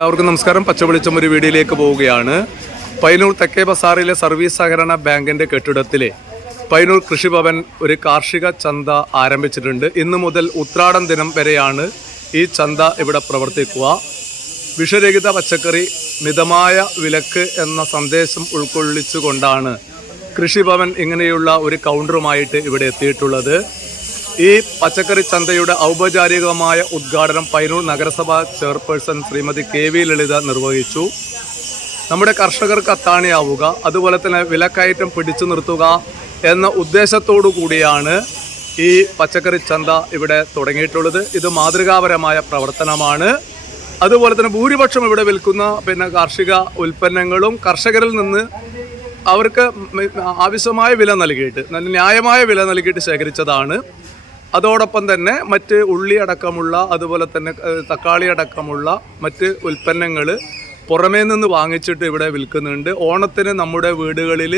എല്ലാവർക്കും നമസ്കാരം. പച്ചവെളിച്ചം ഒരു വീഡിയോയിലേക്ക് പോവുകയാണ്. പയ്യന്നൂർ തെക്കേ ബസാറിലെ സർവീസ് സഹകരണ ബാങ്കിൻ്റെ കെട്ടിടത്തിലെ പയ്യന്നൂർ കൃഷിഭവൻ ഒരു കാർഷിക ചന്ത ആരംഭിച്ചിട്ടുണ്ട്. ഇന്നു മുതൽ ഉത്രാടം ദിനം വരെയാണ് ഈ ചന്ത ഇവിടെ പ്രവർത്തിക്കുക. വിഷരഹിത പച്ചക്കറി മിതമായ വിലക്ക് എന്ന സന്ദേശം ഉൾക്കൊള്ളിച്ചുകൊണ്ടാണ് കൃഷിഭവൻ ഇങ്ങനെയുള്ള ഒരു കൗണ്ടറുമായിട്ട് ഇവിടെ എത്തിയിട്ടുള്ളത്. ഈ പച്ചക്കറി ചന്തയുടെ ഔപചാരികമായ ഉദ്ഘാടനം പയ്യന്നൂർ നഗരസഭാ ചെയർപേഴ്സൺ ശ്രീമതി KV ലളിത നിർവഹിച്ചു. നമ്മുടെ കർഷകർക്ക് അത്താണിയാവുക, അതുപോലെ തന്നെ വിലക്കയറ്റം പിടിച്ചു നിർത്തുക എന്ന ഉദ്ദേശത്തോടു കൂടിയാണ് ഈ പച്ചക്കറി ചന്ത ഇവിടെ തുടങ്ങിയിട്ടുള്ളത്. ഇത് മാതൃകാപരമായ പ്രവർത്തനമാണ്. അതുപോലെ തന്നെ ഭൂരിപക്ഷം ഇവിടെ വിൽക്കുന്ന കാർഷിക ഉൽപ്പന്നങ്ങളും കർഷകരിൽ നിന്ന് അവർക്ക് ആവശ്യമായ വില നൽകിയിട്ട്, നല്ല ന്യായമായ വില നൽകിയിട്ട് ശേഖരിച്ചതാണ്. അതോടൊപ്പം തന്നെ മറ്റ് ഉള്ളി അടക്കമുള്ള, അതുപോലെ തന്നെ തക്കാളി അടക്കമുള്ള മറ്റ് ഉൽപ്പന്നങ്ങൾ പുറമേ നിന്ന് വാങ്ങിച്ചിട്ട് ഇവിടെ വിൽക്കുന്നുണ്ട്. ഓണത്തിന് നമ്മുടെ വീടുകളിൽ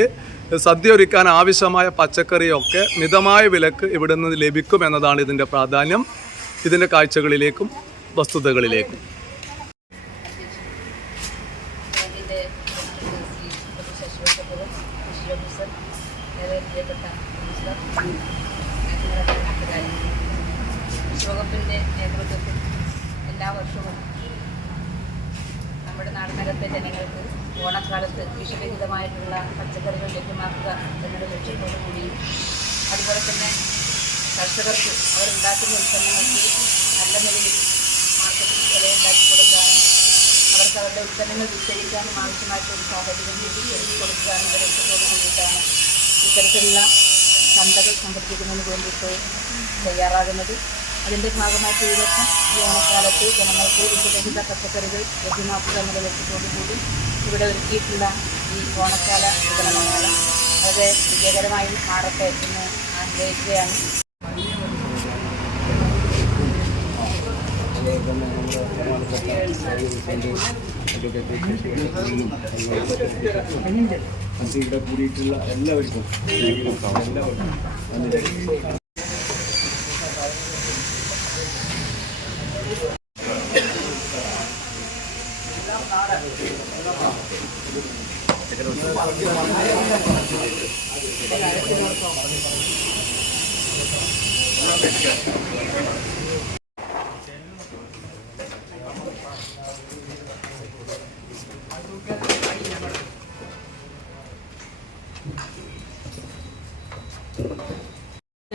സദ്യ ഒരുക്കാൻ ആവശ്യമായ പച്ചക്കറിയൊക്കെ മിതമായ വിലക്ക് ഇവിടെ നിന്ന് ലഭിക്കുമെന്നതാണ് ഇതിൻ്റെ പ്രാധാന്യം. ഇതിൻ്റെ കാഴ്ചകളിലേക്കും വസ്തുതകളിലേക്കും കൃഷിവകുപ്പിൻ്റെ നേതൃത്വത്തിൽ എല്ലാ വർഷവും നമ്മുടെ നാടിനകത്തെ ജനങ്ങൾക്ക് ഓണക്കാലത്ത് വിഷരഹിതമായിട്ടുള്ള പച്ചക്കറികൾ ലഭ്യമാക്കുക എന്നൊരു ലക്ഷ്യത്തോടുകൂടി, അതുപോലെ തന്നെ കർഷകർക്ക് അവരുണ്ടാക്കുന്ന ഉൽപ്പന്നങ്ങൾക്ക് നല്ല നിലയിൽ മാർക്കറ്റിൽ വിലയുണ്ടാക്കി കൊടുക്കാനും അവർക്ക് അവരുടെ ഉൽപ്പന്നങ്ങൾ വിറ്റഴിക്കാനും ആവശ്യമായിട്ടൊരു സാഹചര്യം ഒരുക്കി കൊടുക്കുക എന്ന ലക്ഷ്യത്തോടു കൂടിയിട്ടാണ് ഇത്തരത്തിലുള്ള ചന്തകൾ സംഘടിപ്പിക്കുന്നതിന് വേണ്ടിയിട്ട് തയ്യാറാകുന്നത്. അതിൻ്റെ ഭാഗമായിട്ട് ഈ വർഷം ഈ ഓണക്കാലത്ത് ജനങ്ങൾക്ക് വിഷരഹിത പച്ചക്കറികൾ ലഭ്യമാക്കുക എന്നുള്ള ലക്ഷ്യത്തോടുകൂടി ഇവിടെ ഒരുക്കിയിട്ടുള്ള ഈ ഓണക്കാല വിപണനമേള വളരെ വിജയകരമായി മാറട്ടെ എന്ന് ആഗ്രഹിക്കുകയാണ്. ഇവിടെ കൂടിയിട്ടുള്ള എല്ലാവർക്കും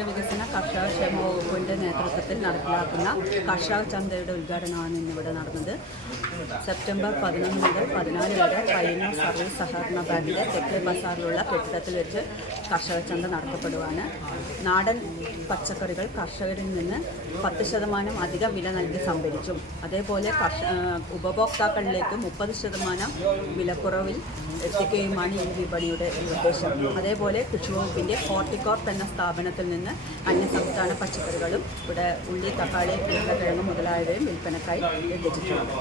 വികസന കർഷക ക്ഷേമ വകുപ്പിൻ്റെ നേതൃത്വത്തിൽ നടപ്പിലാക്കുന്ന കർഷക ചന്തയുടെ ഉദ്ഘാടനമാണ് ഇന്നിവിടെ നടന്നത്. സെപ്റ്റംബർ 11 മുതൽ 14 വരെ പയ്യന്നൂർ സർവീസ് സഹകരണ ബാങ്കിൻ്റെ തെക്കേ ബസാറിലുള്ള കെട്ടിടത്തിൽ വെച്ച് കർഷക ചന്ത നടത്തപ്പെടുവാണ്. നാടൻ പച്ചക്കറികൾ കർഷകരിൽ നിന്ന് 10% അധിക വില നൽകി സംഭരിച്ചും, അതേപോലെ ഉപഭോക്താക്കളിലേക്ക് 30% വിലക്കുറവിൽ എത്തിക്കുകയുമാണ് ഈ വിപണിയുടെ ഉദ്ദേശം. അതേപോലെ കൃഷിവകുപ്പിൻ്റെ ഹോർട്ടികോർപ്പ് എന്ന സ്ഥാപനത്തിൽ നിന്ന് അന്യസംസ്ഥാന പച്ചക്കറികളും ഇവിടെ ഉള്ളി, തക്കാളി, ഉരുളക്കിഴങ്ങ് മുതലായവയും വിൽപ്പനക്കായി എത്തിച്ചിട്ടുണ്ട്.